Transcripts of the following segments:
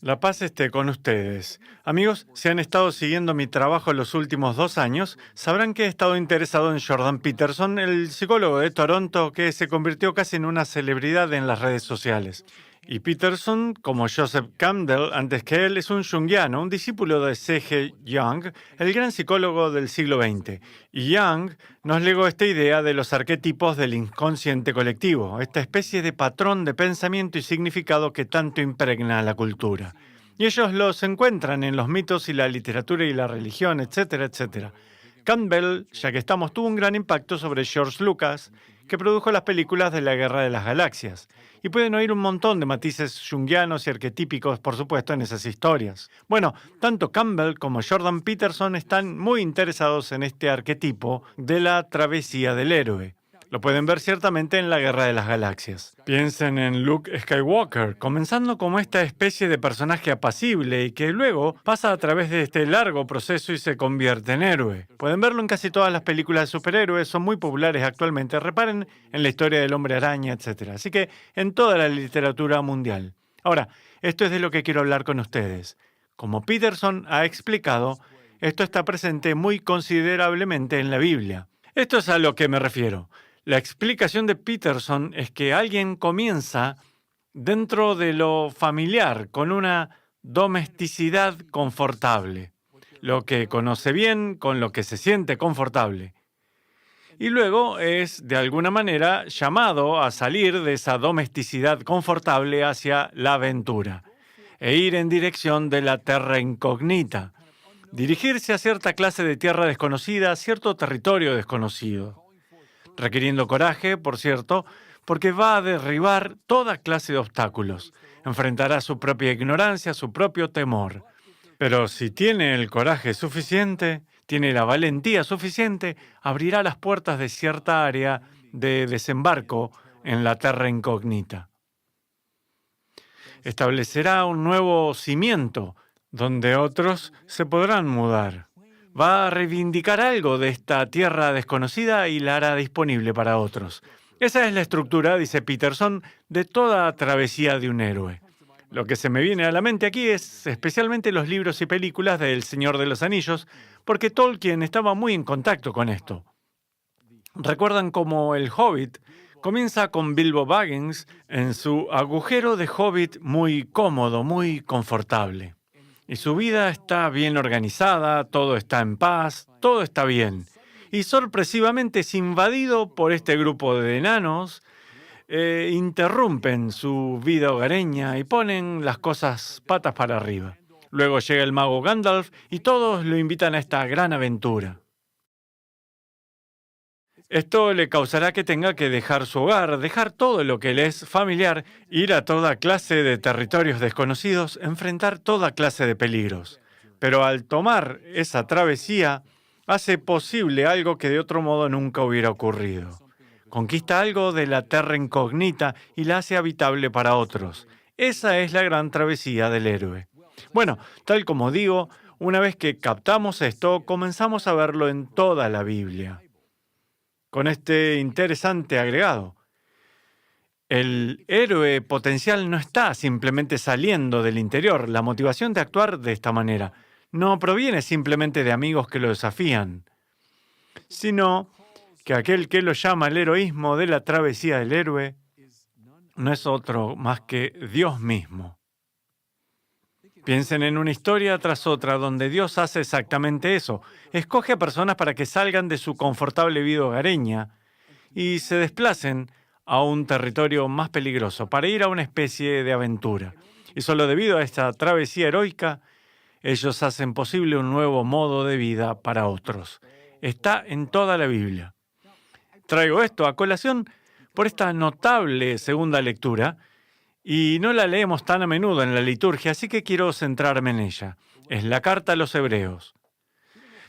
La paz esté con ustedes. Amigos, si han estado siguiendo mi trabajo los últimos 2 años, sabrán que he estado interesado en Jordan Peterson, el psicólogo de Toronto que se convirtió casi en una celebridad en las redes sociales. Y Peterson, como Joseph Campbell antes que él, es un junguiano, un discípulo de C.G. Jung, el gran psicólogo del siglo XX. Y Jung nos legó esta idea de los arquetipos del inconsciente colectivo, esta especie de patrón de pensamiento y significado que tanto impregna a la cultura. Y ellos los encuentran en los mitos y la literatura y la religión, etcétera, etcétera. Campbell, ya que estamos, tuvo un gran impacto sobre George Lucas, que produjo las películas de la Guerra de las Galaxias. Y pueden oír un montón de matices junguianos y arquetípicos, por supuesto, en esas historias. Bueno, tanto Campbell como Jordan Peterson están muy interesados en este arquetipo de la travesía del héroe. Lo pueden ver ciertamente en la Guerra de las Galaxias. Piensen en Luke Skywalker, comenzando como esta especie de personaje apacible y que luego pasa a través de este largo proceso y se convierte en héroe. Pueden verlo en casi todas las películas de superhéroes, son muy populares actualmente. Reparen en la historia del Hombre Araña, etc. Así que en toda la literatura mundial. Ahora, esto es de lo que quiero hablar con ustedes. Como Peterson ha explicado, esto está presente muy considerablemente en la Biblia. Esto es a lo que me refiero. La explicación de Peterson es que alguien comienza dentro de lo familiar, con una domesticidad confortable, lo que conoce bien, con lo que se siente confortable. Y luego es, de alguna manera, llamado a salir de esa domesticidad confortable hacia la aventura e ir en dirección de la terra incognita, dirigirse a cierta clase de tierra desconocida, a cierto territorio desconocido, requiriendo coraje, por cierto, porque va a derribar toda clase de obstáculos, enfrentará su propia ignorancia, su propio temor. Pero si tiene el coraje suficiente, tiene la valentía suficiente, abrirá las puertas de cierta área de desembarco en la terra incógnita. Establecerá un nuevo cimiento donde otros se podrán mudar. Va a reivindicar algo de esta tierra desconocida y la hará disponible para otros. Esa es la estructura, dice Peterson, de toda travesía de un héroe. Lo que se me viene a la mente aquí es especialmente los libros y películas de El Señor de los Anillos, porque Tolkien estaba muy en contacto con esto. ¿Recuerdan cómo El Hobbit comienza con Bilbo Baggins en su agujero de hobbit muy cómodo, muy confortable? Y su vida está bien organizada, todo está en paz, todo está bien. Y sorpresivamente es invadido por este grupo de enanos, interrumpen su vida hogareña y ponen las cosas patas para arriba. Luego llega el mago Gandalf y todos lo invitan a esta gran aventura. Esto le causará que tenga que dejar su hogar, dejar todo lo que le es familiar, ir a toda clase de territorios desconocidos, enfrentar toda clase de peligros. Pero al tomar esa travesía, hace posible algo que de otro modo nunca hubiera ocurrido. Conquista algo de la terra incógnita y la hace habitable para otros. Esa es la gran travesía del héroe. Bueno, tal como digo, una vez que captamos esto, comenzamos a verlo en toda la Biblia con este interesante agregado. El héroe potencial no está simplemente saliendo del interior. La motivación de actuar de esta manera no proviene simplemente de amigos que lo desafían, sino que aquel que lo llama el heroísmo de la travesía del héroe no es otro más que Dios mismo. Piensen en una historia tras otra donde Dios hace exactamente eso. Escoge a personas para que salgan de su confortable vida hogareña y se desplacen a un territorio más peligroso para ir a una especie de aventura. Y solo debido a esta travesía heroica, ellos hacen posible un nuevo modo de vida para otros. Está en toda la Biblia. Traigo esto a colación por esta notable segunda lectura, y no la leemos tan a menudo en la liturgia, así que quiero centrarme en ella. Es la carta a los Hebreos.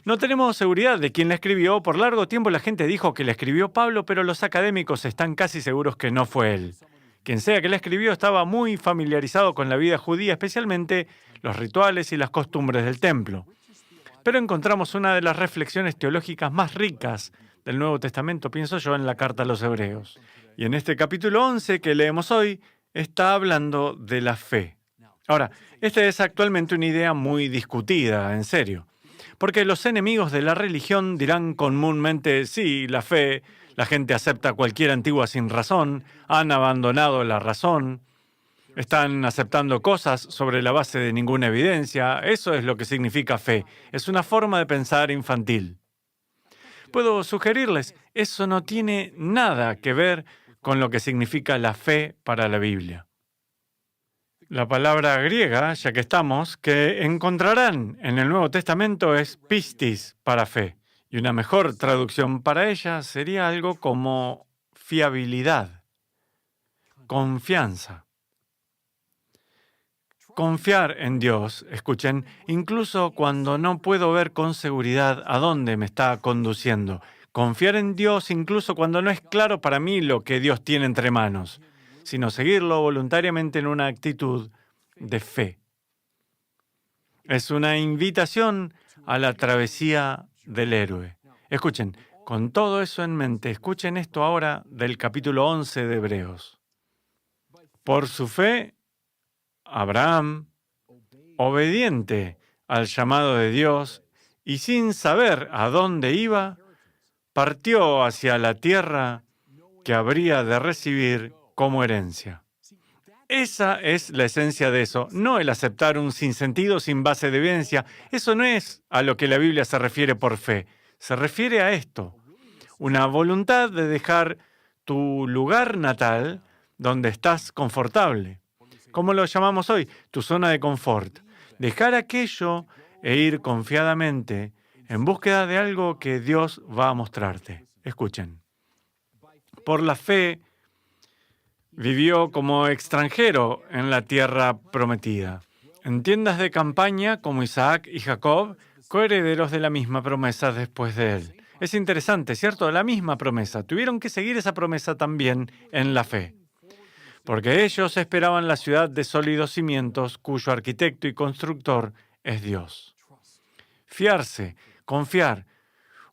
No tenemos seguridad de quién la escribió. Por largo tiempo la gente dijo que la escribió Pablo, pero los académicos están casi seguros que no fue él. Quien sea que la escribió estaba muy familiarizado con la vida judía, especialmente los rituales y las costumbres del templo. Pero encontramos una de las reflexiones teológicas más ricas del Nuevo Testamento, pienso yo, en la carta a los Hebreos. Y en este capítulo 11 que leemos hoy, está hablando de la fe. Ahora, esta es actualmente una idea muy discutida, en serio, porque los enemigos de la religión dirán comúnmente, sí, la gente acepta cualquier antigua sin razón, han abandonado la razón, están aceptando cosas sobre la base de ninguna evidencia, eso es lo que significa fe, es una forma de pensar infantil. Puedo sugerirles, eso no tiene nada que ver con lo que significa la fe para la Biblia. La palabra griega, ya que estamos, que encontrarán en el Nuevo Testamento es pistis para fe. Y una mejor traducción para ella sería algo como fiabilidad, confianza. Confiar en Dios, escuchen, incluso cuando no puedo ver con seguridad a dónde me está conduciendo. Confiar en Dios incluso cuando no es claro para mí lo que Dios tiene entre manos, sino seguirlo voluntariamente en una actitud de fe. Es una invitación a la travesía del héroe. Escuchen, con todo eso en mente, escuchen esto ahora del capítulo 11 de Hebreos. Por su fe, Abraham, obediente al llamado de Dios y sin saber a dónde iba, partió hacia la tierra que habría de recibir como herencia. Esa es la esencia de eso, no el aceptar un sinsentido sin base de evidencia. Eso no es a lo que la Biblia se refiere por fe. Se refiere a esto, una voluntad de dejar tu lugar natal donde estás confortable. ¿Cómo lo llamamos hoy? Tu zona de confort. Dejar aquello e ir confiadamente en búsqueda de algo que Dios va a mostrarte. Escuchen. Por la fe, vivió como extranjero en la tierra prometida, en tiendas de campaña como Isaac y Jacob, coherederos de la misma promesa después de él. Es interesante, ¿cierto? La misma promesa. Tuvieron que seguir esa promesa también en la fe, porque ellos esperaban la ciudad de sólidos cimientos cuyo arquitecto y constructor es Dios. Fiarse, confiar,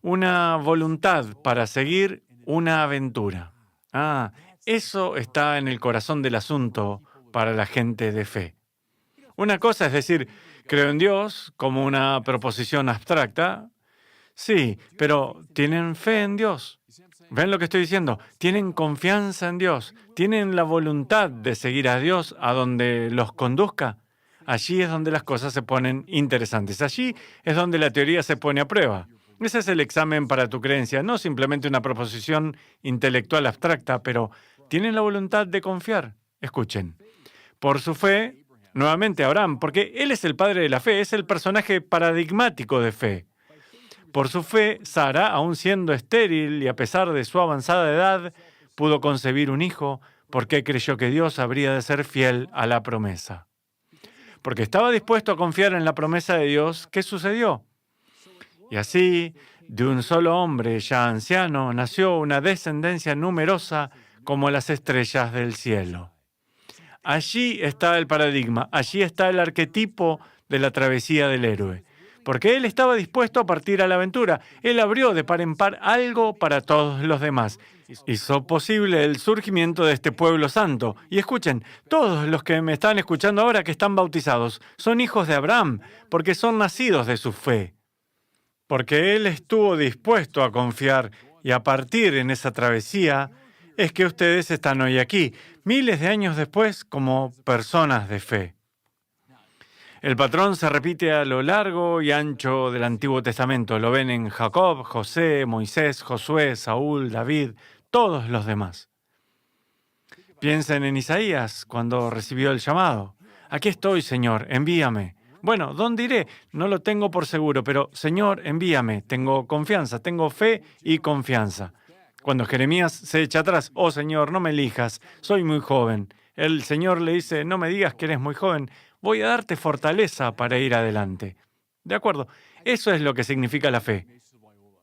una voluntad para seguir una aventura. Eso está en el corazón del asunto para la gente de fe. Una cosa es decir, creo en Dios como una proposición abstracta. Sí, pero ¿tienen fe en Dios? ¿Ven lo que estoy diciendo? Tienen confianza en Dios. Tienen la voluntad de seguir a Dios a donde los conduzca. Allí es donde las cosas se ponen interesantes. Allí es donde la teoría se pone a prueba. Ese es el examen para tu creencia, no simplemente una proposición intelectual abstracta, pero tienen la voluntad de confiar. Escuchen. Por su fe, nuevamente Abraham, porque él es el padre de la fe, es el personaje paradigmático de fe. Por su fe, Sara, aun siendo estéril y a pesar de su avanzada edad, pudo concebir un hijo porque creyó que Dios habría de ser fiel a la promesa. Porque estaba dispuesto a confiar en la promesa de Dios, ¿qué sucedió? Y así, de un solo hombre ya anciano, nació una descendencia numerosa como las estrellas del cielo. Allí está el paradigma, allí está el arquetipo de la travesía del héroe. Porque él estaba dispuesto a partir a la aventura. Él abrió de par en par algo para todos los demás. Hizo posible el surgimiento de este pueblo santo. Y escuchen, todos los que me están escuchando ahora que están bautizados son hijos de Abraham, porque son nacidos de su fe. Porque él estuvo dispuesto a confiar y a partir en esa travesía, es que ustedes están hoy aquí, miles de años después, como personas de fe. El patrón se repite a lo largo y ancho del Antiguo Testamento. Lo ven en Jacob, José, Moisés, Josué, Saúl, David, todos los demás. Piensen en Isaías cuando recibió el llamado. Aquí estoy, Señor, envíame. Bueno, ¿dónde iré? No lo tengo por seguro, pero Señor, envíame. Tengo confianza, tengo fe y confianza. Cuando Jeremías se echa atrás, oh Señor, no me elijas, soy muy joven. El Señor le dice, no me digas que eres muy joven, voy a darte fortaleza para ir adelante. De acuerdo, eso es lo que significa la fe.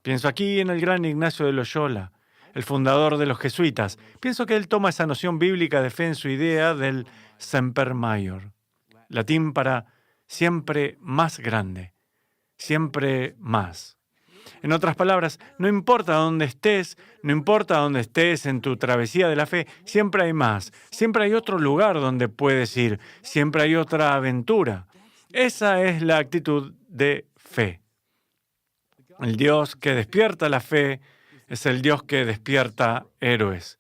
Pienso aquí en el gran Ignacio de Loyola, el fundador de los jesuitas. Pienso que él toma esa noción bíblica de fe en su idea del semper maior, latín para siempre más grande, siempre más. En otras palabras, no importa dónde estés, no importa dónde estés en tu travesía de la fe, siempre hay más, siempre hay otro lugar donde puedes ir, siempre hay otra aventura. Esa es la actitud de fe. El Dios que despierta la fe es el Dios que despierta héroes,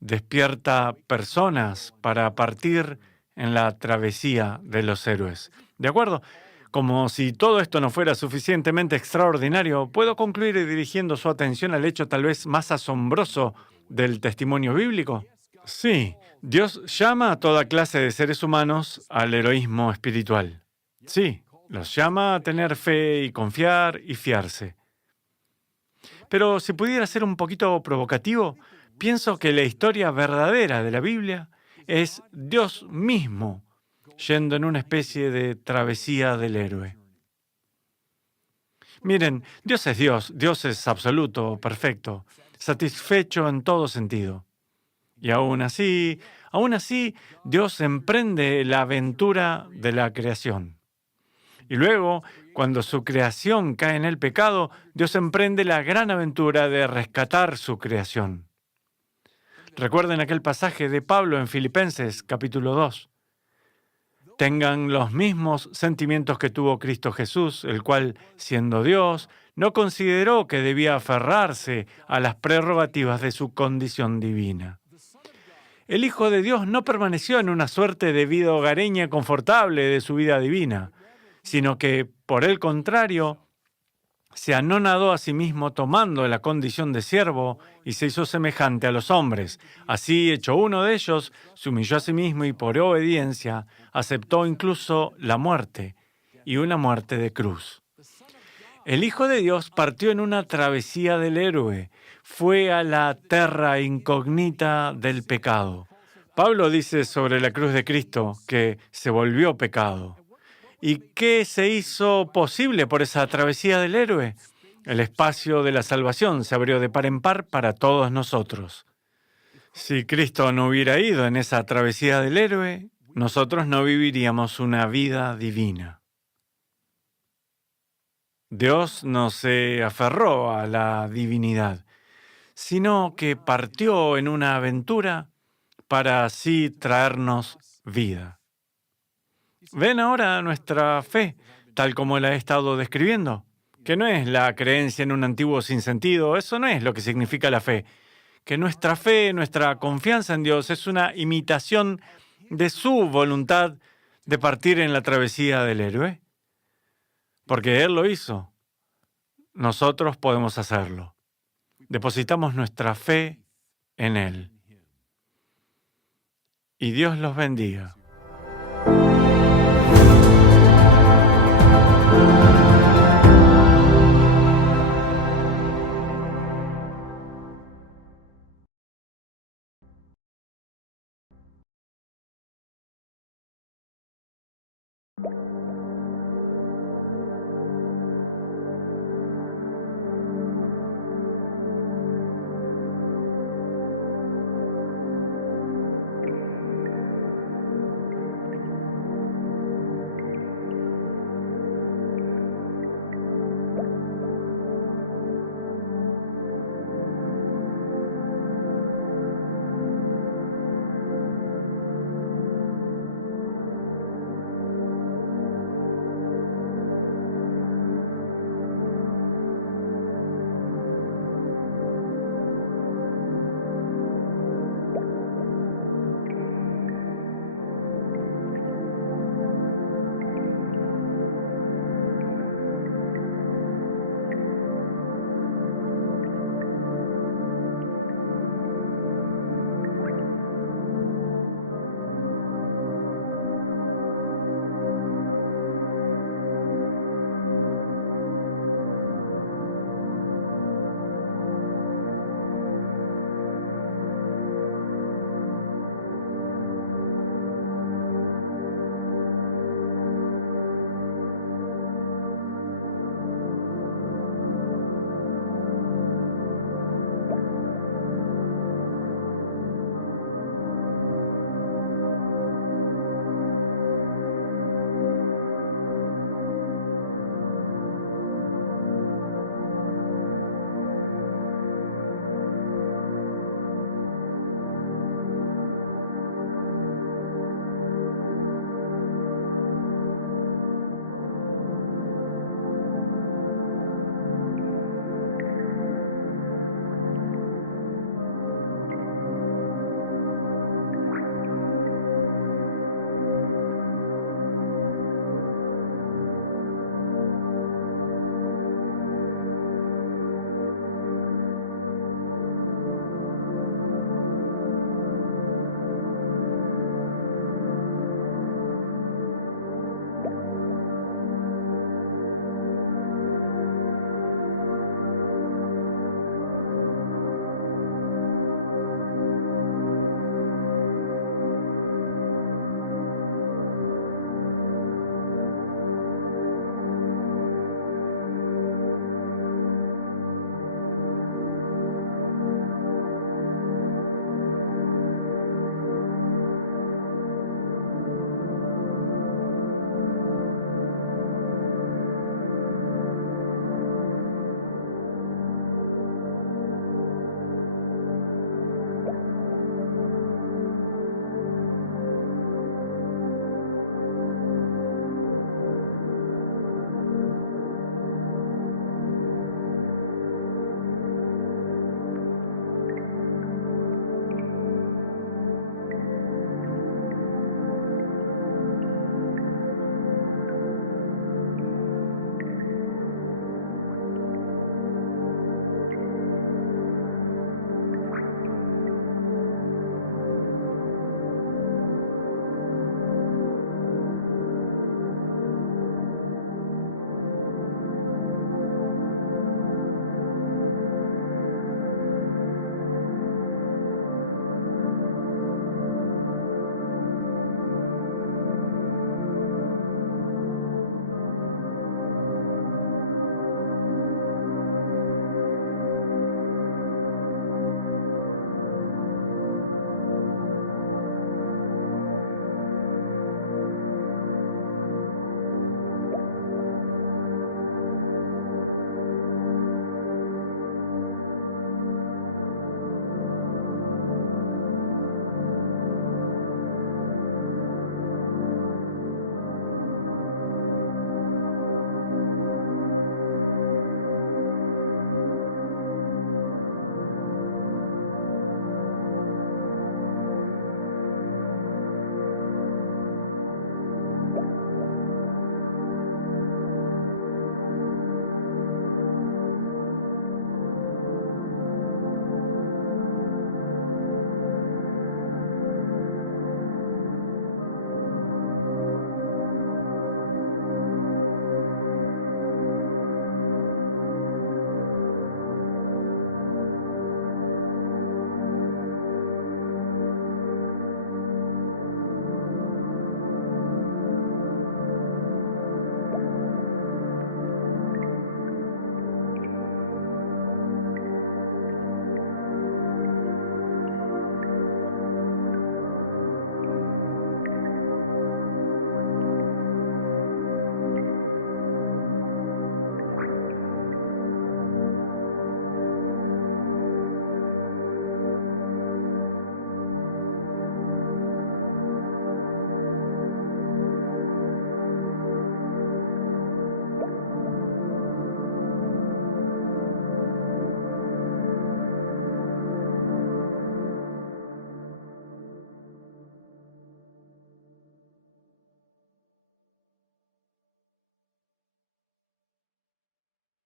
despierta personas para partir en la travesía de los héroes. ¿De acuerdo? Como si todo esto no fuera suficientemente extraordinario, puedo concluir dirigiendo su atención al hecho tal vez más asombroso del testimonio bíblico. Sí, Dios llama a toda clase de seres humanos al heroísmo espiritual. Sí, los llama a tener fe y confiar y fiarse. Pero si pudiera ser un poquito provocativo, pienso que la historia verdadera de la Biblia es Dios mismo yendo en una especie de travesía del héroe. Miren, Dios es absoluto, perfecto, satisfecho en todo sentido. Y aún así, Dios emprende la aventura de la creación. Y luego, cuando su creación cae en el pecado, Dios emprende la gran aventura de rescatar su creación. Recuerden aquel pasaje de Pablo en Filipenses, capítulo 2. Tengan los mismos sentimientos que tuvo Cristo Jesús, el cual, siendo Dios, no consideró que debía aferrarse a las prerrogativas de su condición divina. El Hijo de Dios no permaneció en una suerte de vida hogareña confortable de su vida divina, sino que, por el contrario, se anonadó a sí mismo tomando la condición de siervo y se hizo semejante a los hombres. Así, hecho uno de ellos, se humilló a sí mismo y por obediencia aceptó incluso la muerte y una muerte de cruz. El Hijo de Dios partió en una travesía del héroe, fue a la terra incógnita del pecado. Pablo dice sobre la cruz de Cristo que se volvió pecado. ¿Y qué se hizo posible por esa travesía del héroe? El espacio de la salvación se abrió de par en par para todos nosotros. Si Cristo no hubiera ido en esa travesía del héroe, nosotros no viviríamos una vida divina. Dios no se aferró a la divinidad, sino que partió en una aventura para así traernos vida. ¿Ven ahora nuestra fe, tal como la he estado describiendo? Que no es la creencia en un antiguo sinsentido, eso no es lo que significa la fe. Que nuestra fe, nuestra confianza en Dios es una imitación de su voluntad de partir en la travesía del héroe. Porque Él lo hizo, nosotros podemos hacerlo. Depositamos nuestra fe en Él. Y Dios los bendiga.